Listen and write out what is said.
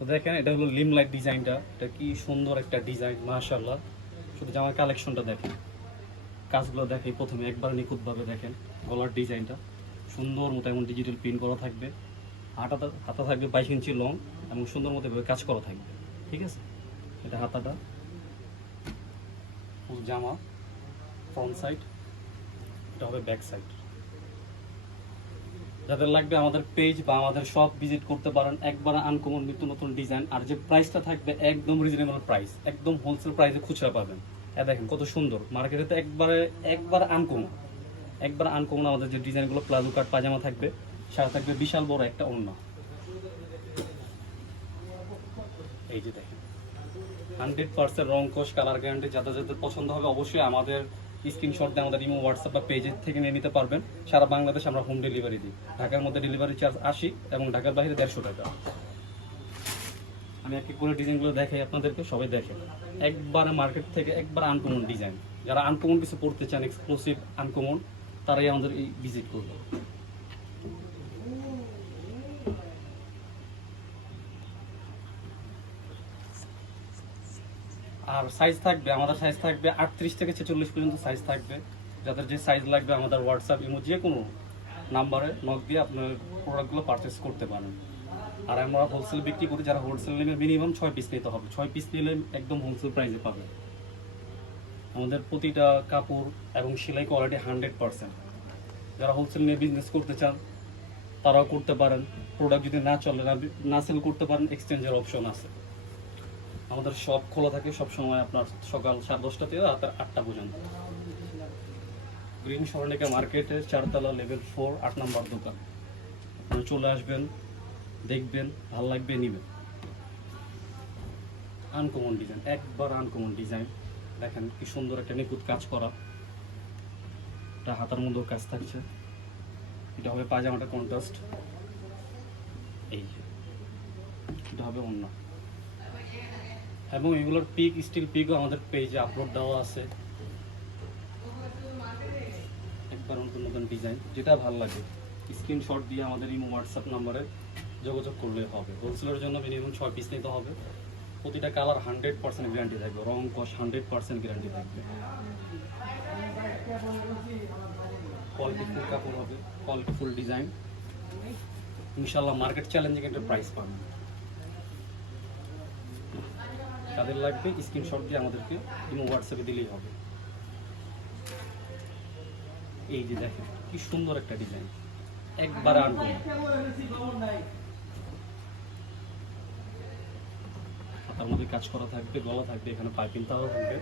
তো দেখেন এটা হলো লিম লাইট ডিজাইনটা, এটা কি সুন্দর একটা ডিজাইন মাশাআল্লাহ। শুধু জামার কালেকশনটা দেখেন, কাজগুলো দেখেন প্রথমে একবার নিখুঁতভাবে দেখেন। গলার ডিজাইনটা সুন্দর মতো এমন ডিজিটাল প্রিন্ট করা থাকবে, হাতা থাকবে 22 ইঞ্চি লং এবং সুন্দর মতো এভাবে কাজ করা থাকবে। ঠিক আছে, এটা হাতাটা, ফুল জামা ফ্রন্ট সাইড, এটা হবে ব্যাক সাইড। যাদের লাগবে আমাদের পেজ বা আমাদের শপ ভিজিট করতে পারেন। একবার আনকমন নিত্য নতুন ডিজাইন, আর যে প্রাইসটা থাকবে একদম রিজনেবল প্রাইস, একদম হোলসেল প্রাইসে খুচরা পাবেন। দেখেন কত সুন্দর, মার্কেটে তো একবার আনকমন আমাদের যে ডিজাইনগুলো, প্লাজো কাট পাজামা থাকবে, সাথে থাকবে বিশাল বড় একটা ওড়না। এই যে দেখেন 100% রং কোশ কালার গ্যারান্টি। যাদের যাদের পছন্দ হবে অবশ্যই আমাদের স্ক্রিনশট দিয়ে আমাদের ইমো হোয়াটসঅ্যাপ বা পেজের থেকে নিয়ে নিতে পারবেন। সারা বাংলাদেশ আমরা হোম ডেলিভারি দিই। ঢাকার মধ্যে ডেলিভারি চার্জ 80 এবং ঢাকার বাইরে 150 টাকা। আমি এক এক করে ডিজাইনগুলো দেখাই আপনাদেরকে, সবাই দেখেন। একবার মার্কেট থেকে একবার আনকমন ডিজাইন। যারা আনকমন কিছু পড়তে চান, এক্সক্লুসিভ আনকমন, তারাই আমাদের এই ভিজিট করবে। আর সাইজ থাকবে, আমাদের সাইজ থাকবে 38 থেকে 46 পর্যন্ত সাইজ থাকবে। যাদের যে সাইজ লাগবে আমাদের হোয়াটসঅ্যাপ ইমো যে কোনো নাম্বারে নক দিয়ে আপনার প্রোডাক্টগুলো পারচেস করতে পারেন। আর আমরা হোলসেল বিক্রি করি, যারা হোলসেল নেবে মিনিমাম 6 পিস নিতে হবে। 6 পিস নিলে একদম হোলসেল প্রাইসে পাবে। আমাদের প্রতিটা কাপড় এবং সেলাই কোয়ালিটি 100%। যারা হোলসেল নিয়ে বিজনেস করতে চান তারাও করতে পারেন। প্রোডাক্ট যদি না চলে, না সেল করতে পারেন, এক্সচেঞ্জের অপশন আছে। আমাদের শপ খোলা থাকে সবসময় আপনার সকাল 10:30 থেকে রাত 8টা পর্যন্ত। গ্রিন স্বর্ণিকা মার্কেটে 4তলা লেভেল 4 8 নম্বর দোকান। আপনারা চলে আসবেন, দেখবেন, ভালো লাগবে, নেবেন। আনকমন ডিজাইন, একবার আনকমন ডিজাইন। দেখেন কি সুন্দর একটা নিখুঁত কাজ করা। এটা হাতার মধ্যেও কাজ থাকছে। এটা হবে পাজামাটা কন্ট্রাস্ট। এই এটা হবে অন্য, এবং এগুলোর পিক, স্টিল পিকও আমাদের পেজে আপলোড দেওয়া আছে। একবার নতুন নতুন ডিজাইন, যেটা ভালো লাগে স্ক্রিনশট দিয়ে আমাদের ইমো হোয়াটসঅ্যাপ নাম্বারে যোগাযোগ করলে হবে। হোলসেলের জন্য মিনিমাম 6 পিস নিতে হবে। প্রতিটা কালার 100% গ্যারান্টি থাকবে, রং কস 100% গ্যারান্টি থাকবে। কোয়ালিটিফুল কাপড় হবে, কোয়ালিটিফুল ডিজাইন, ইনশাল্লাহ মার্কেট চ্যালেঞ্জিং একটা প্রাইস পাবেন। যাদের লাগবে স্ক্রিনশট দিয়ে আমাদেরকে ইমো হোয়াটসঅ্যাপে দিলেই হবে। এই যে দেখেন কি সুন্দর একটা ডিজাইন, একবার আনবো। হাতার মধ্যে কাজ করা থাকবে, গলা থাকবে, এখানে পাইপিং তাও থাকবে।